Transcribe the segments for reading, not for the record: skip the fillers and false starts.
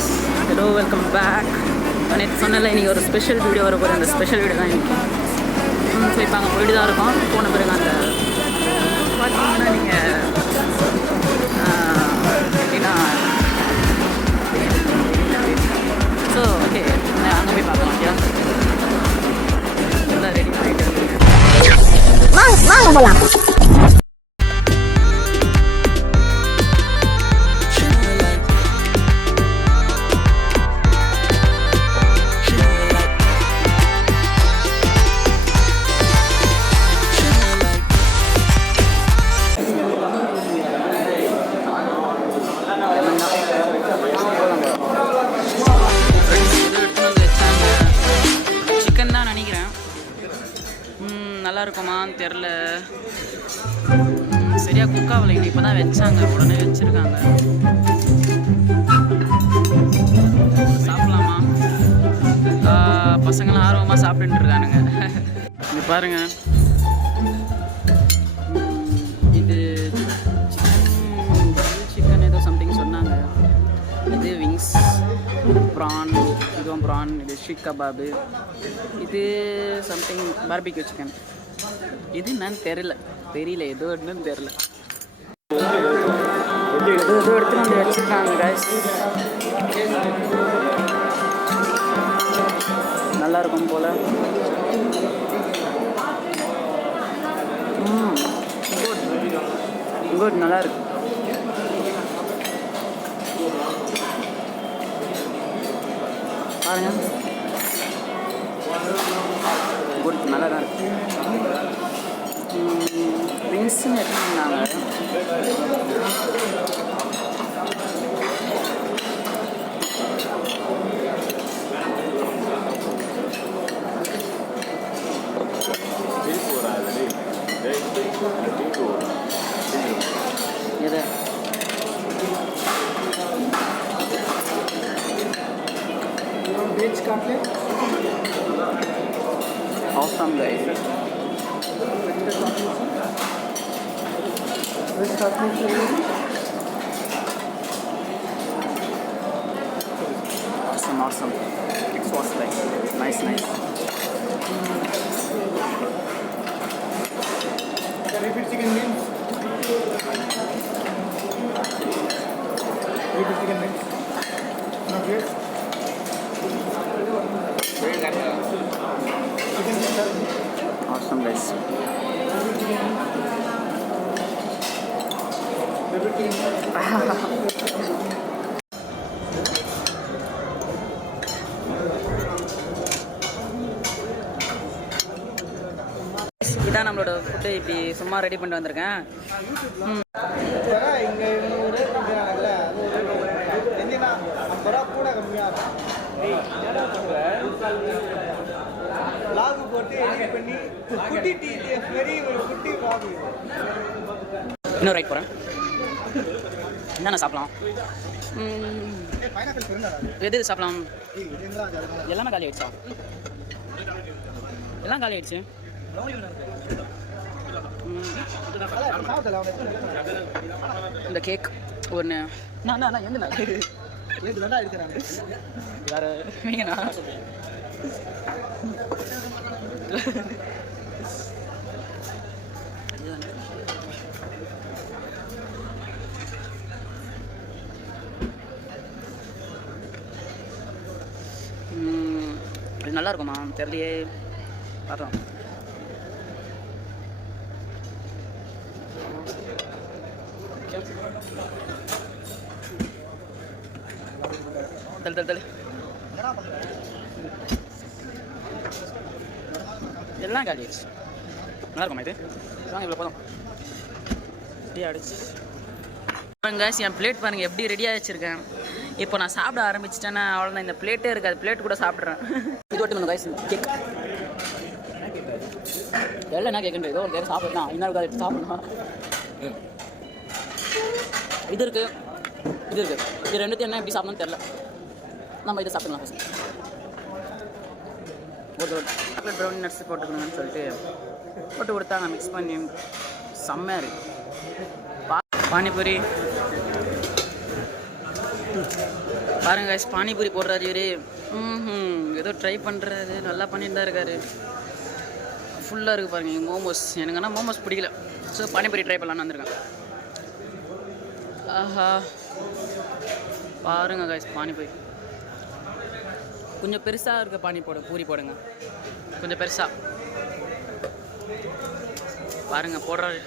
guys, hello, welcome back. நேற்று சொன்னல இன்றைக்கி ஒரு ஸ்பெஷல் வீடியோ வர போகிற அந்த ஸ்பெஷல் வீடியோ தான் இன்றைக்கி. ஸோ இப்போ அங்கே போயிட்டு தான் இருக்கோம். போன பிறகு அந்த பார்த்தீங்கன்னா நீங்கள் எப்படின்னா ஸோ ஓகே அங்கே போய் பார்க்கலாம். ஓகே எல்லாம் ரெடி பண்ணிட்டு வாங்க போகலாம். நல்லா இருக்குமான்னு தெரில, சரியா குக்காவில் இன்னைக்கு இப்போ தான் வச்சாங்க, உடனே வச்சுருக்காங்க. சாப்பிட்லாமா? பசங்களாம் ஆர்வமாக சாப்பிட்டுட்டு இருக்கானுங்க. இங்கே பாருங்க, இது சிக்கன் ஏதோ சம்திங் சொன்னாங்க. இது விங்ஸ், ப்ரான், இதுவும் ப்ரான், இது ஷீக் கபாபு, இது சம்திங் பார்பிக்யூ சிக்கன். இது என்னன்னு தெரியல எதோ என்னன்னு தெரில. எதோ எடுத்துட்டு வந்து வச்சுருக்காங்க guys. நல்லா இருக்கும் போல. குட், நல்லா இருக்கு. பாருங்க, குட், நல்லா தான் இருக்கு. விங்ஸ்ன்னு எடுத்துருந்தாங்க. எது awesome guys. Awesome. It was like nice. Repeat chicken wings. No great. Awesome guys. இதான் நம்மளோட ஃபுட்டு இப்படி சும்மா ரெடி பண்ணிட்டு வந்திருக்கேன். இன்னும் ரைட் போகிறேன். என்னென்ன சாப்பிடலாம்? எது சாப்பிடலாம்? எல்லாமே காலி ஆயிடுச்சா? எல்லாம் காலி ஆயிடுச்சு. இந்த கேக் ஒன்று வேற நீங்கண்ணா இது நல்லா இருக்குமா தெரியலையே, பார்க்கலாம். தள்ளு எல்லாம் காலி ஆயிடுச்சு. நல்லா இருக்குமா இது? வாங்க, இவ்வளோ போதும். டீ அடிச்சு பாருங்க, என் பிளேட் பாருங்கள் எப்படி ரெடியாக வச்சுருக்கேன். இப்போ நான் சாப்பிட ஆரம்பிச்சிட்டேன்னா அவ்வளோதான், இந்த பிளேட்டே இருக்காது. பிளேட் கூட சாப்பிட்றேன். இது ஒட்டு காய்ஸ் கேக் எல்லாம் என்ன கேட்குன்ற ஏதோ ஒரு கேட்க சாப்பிட்லாம். இன்னொரு எடுத்து சாப்பிட்ணும். இது இருக்குது. இது ரெண்டுத்தையும் என்ன எப்படி சாப்பிடணும்னு தெரில. நம்ம இதை சாப்பிடலாம். ஃபஸ்ட் ஒரு சாக்லேட் ப்ரௌனி நட்ஸ் போட்டுக்கணும்னு சொல்லிட்டு போட்டு கொடுத்தாங்க. மிக்ஸ் பண்ணி செம்மையாக இருக்குது. பானிபூரி பாருங்க guys, பானிபூரி போடுறாரு இவரு. ஏதோ ட்ரை பண்ணுறாரு, நல்லா பண்ணிட்டு தான் இருக்காரு. ஃபுல்லாக இருக்குது பாருங்க மோமோஸ். எனக்கு ஆனால் மோமோஸ் பிடிக்கல, ஸோ பானிபூரி ட்ரை பண்ணலான்னு வந்திருக்கேன். ஆஹா பாருங்க guys, பானிபூரி கொஞ்சம் பெருசாக இருக்க பூரி போடுங்க, கொஞ்சம் பெருசாக பாருங்க போடுறாரு.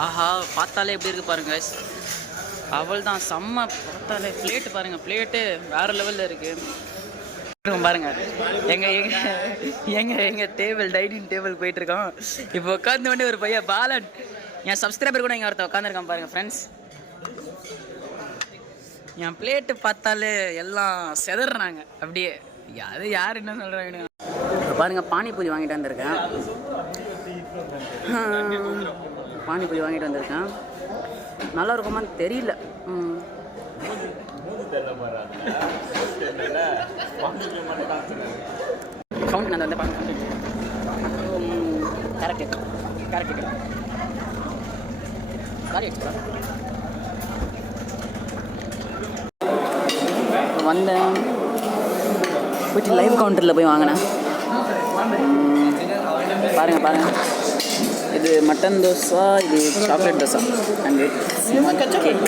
ஆஹா பார்த்தாலே எப்படி இருக்குது பாருங்க guys. அவள் தான் செம்ம. பார்த்தாலே பிளேட்டு பாருங்கள், பிளேட்டு வேறு லெவலில் இருக்குது பாருங்க. எங்கள் டேபிள் டைனிங் டேபிள் போயிட்டுருக்கோம். இப்போ உட்காந்து வந்து ஒரு பையன் பாலன், என் சப்ஸ்கிரைபர் கூட இங்கே ஒருத்தர் உட்காந்துருக்கான் பாருங்கள் ஃப்ரெண்ட்ஸ். என் பிளேட்டு பார்த்தாலே எல்லாம் செதறாங்க அப்படியே. அது யார் என்ன சொல்கிறாங்க பாருங்கள். பானிபூரி வாங்கிட்டு வந்திருக்கேன், பானிபூரி வாங்கிட்டு வந்திருக்கேன். நல்லா இருக்குமான்னு தெரியல. கவுண்ட் நான் வந்து கரெக்ட் வந்தேன், போய்ட்டு லைவ் கவுண்டரில் போய் வாங்கினேன். பாருங்கள் இது மட்டன் தோசை, இது chocolate dosa and cake.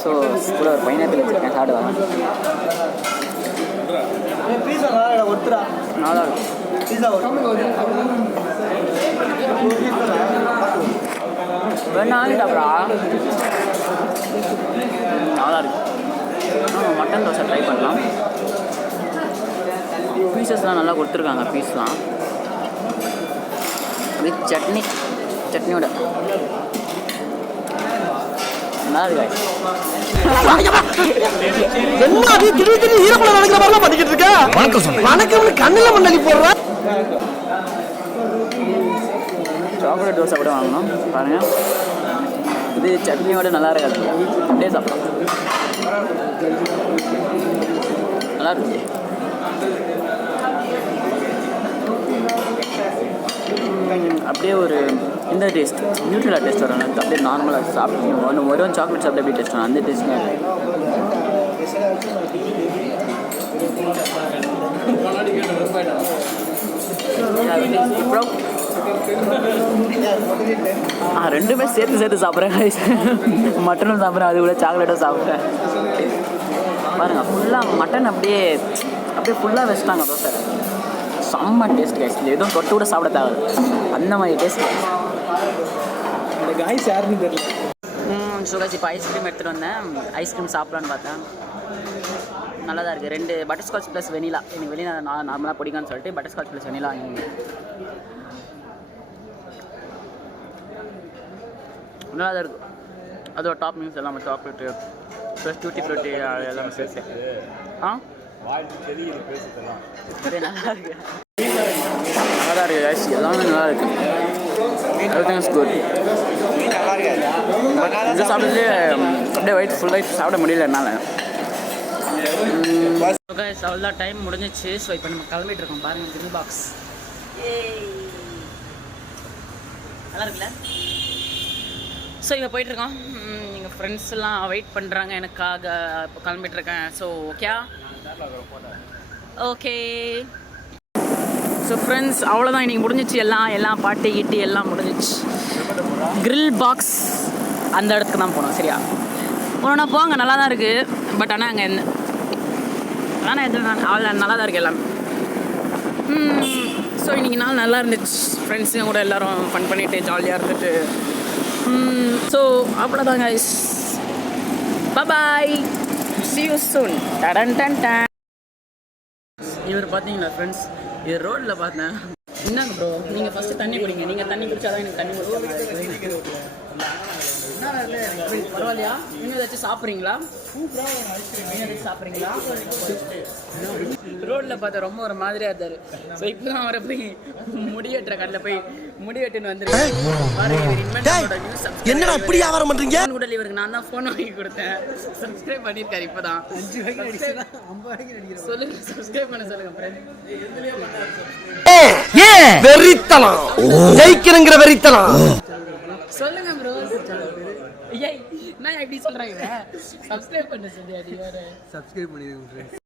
So கூட ஒரு பைனாப்பிள் வச்சுருக்கேன், சாப்பிடுவாங்க. நல்லா வேணாங்கடா. நல்லா இருக்கு. மட்டன் தோசை ட்ரை பண்ணலாம். பீசஸ்லாம் நல்லா கொடுத்துருக்காங்க, பீஸ்லாம் வித் சட்னியோட நல்லா இருக்கு. சாக்லேட் தோசை கூட வாங்கணும் பாருங்க. இது சட்னியோட நல்லா இருக்காது, அப்படியே சாப்பிடலாம். நல்லா இருக்கு. அப்படியே ஒரு இந்த டேஸ்ட், நியூட்ரலா டேஸ்ட் வரும். அப்படியே நார்மலாக சாப்பிட்டு ஒரு சாக்லேட் சாப்பிட்டு அப்படியே டேஸ்ட் வரும், அந்த டேஸ்ட். ரெண்டுமே சேர்த்து சாப்பிட்றேன். மட்டனும் சாப்பிட்றேன், அது கூட சாக்லேட்டும் சாப்பிட்றேன். பாருங்கள் ஃபுல்லாக மட்டன் அப்படியே ஃபுல்லாக வச்சுட்டாங்க தோசை. செம்ம டேஸ்ட் கைஸ். எதுவும் தொட்டு கூட சாப்பிட தேவை, அந்த மாதிரி டேஸ்ட். இந்த காய்ஸ் யாருன்னு தெரியல. ஸோ கைஸ் இப்போ ஐஸ்கிரீம் எடுத்துகிட்டு வந்தேன். ஐஸ்கிரீம் சாப்பிட்லான்னு பார்த்தேன், நல்லா தான் இருக்குது. 2 பட்டர்ஸ்காட்ச் ப்ளஸ் வெனிலா. எனக்கு வெனிலா நார்மலாக பிடிக்கும்னு சொல்லிட்டு பட்டர்ஸ்காட்ச் ப்ளஸ் வெனிலா நல்லா தான் இருக்குது. அதோட டாப் நியூஸ் எல்லாமே சாக்லேட்டு ப்ளஸ் டூட்டி ஃப்ரூட்டி எல்லாமே சேர்த்து. நல்லா இருக்கு, நல்லா தான் இருக்குது கைஸ். எல்லாமே நல்லா இருக்குது. Everything is good. இது சாப்பிட்டு அப்படியே வயிட் ஃபுல் வயிட் சாப்பிட முடியல என்னால். கைஸ் அவ்வளோதான், டைம் முடிஞ்சிச்சு. ஸோ இப்போ நம்ம கிளம்பிட்டு இருக்கோம். பாருங்கள் கிரில் பாக்ஸ் நல்லா இருக்குல்ல. ஸோ இப்போ போயிட்டுருக்கோம். எங்கள் ஃப்ரெண்ட்ஸ் எல்லாம் வெயிட் பண்ணுறாங்க எனக்காக. இப்போ கிளம்பிட்டுருக்கேன். So okay. ஸோ ஃப்ரெண்ட்ஸ் அவ்வளோதான், இன்றைக்கி முடிஞ்சிச்சு. எல்லாம் பாட்டு கீட்டி எல்லாம் முடிஞ்சிச்சு. கிரில் பாக்ஸ் அந்த இடத்துக்கு தான் போனோம். சரியா ஒன்றா போங்க, நல்லா தான் இருக்குது. பட் ஆனால் அங்கே என்ன ஆனால் எது அவ்வளோ நல்லா தான் இருக்குது எல்லாம். ஸோ ஸோ இன்றைக்கி நாள் நல்லா இருந்துச்சு, ஃப்ரெண்ட்ஸுங்க கூட எல்லோரும் ஃபன் பண்ணிவிட்டு ஜாலியாக இருந்துட்டு. ஸோ அவ்வளோதான் guys, bye, see you soon. Done done done. இவர் பார்த்தீங்களா ஃப்ரெண்ட்ஸ், இது ரோட்டில் பார்த்தேன். என்னங்க ப்ரோ, நீங்கள் ஃபஸ்ட்டு தண்ணி குடிங்க, நீங்கள் தண்ணி குடிச்சாதான் எனக்கு தண்ணி குடிச்சா பரவாயில்லையா? இன்னும் ஏதாச்சும் சாப்பிட்றீங்களா? ஏதாச்சும் சாப்பிட்றீங்களா? ரோட்டில் பார்த்தா ரொம்ப ஒரு மாதிரியாக இருந்தார். ஸோ இப்போ தான் அவரை போய் முடிவெட்டுற கடையில் போய் முடிவெட்டுன்னு வந்துருக்கேன். என்ன அப்படி வியாபாரம் பண்றீங்க? உடல் இவருக்கு நான் தான் ஃபோன் வாங்கி கொடுத்தேன். சப்ஸ்கிரைப் பண்ணியிருக்காரு இப்போ தான். சொல்லுங்க, சப்ஸ்கிரைப் பண்ண சொல்லுங்க ஃப்ரெண்ட். வெறித்தனம் ஜெயிக்கிறங்கிற வெறித்தனம் சொல்லுங்க ப்ரோ. ஏய் நான் எப்படி சொல்றாங்க? சப்ஸ்கிரைப் பண்ண சொல்லி அடி வேற. சப்ஸ்கிரைப் பண்ணிடுங்க.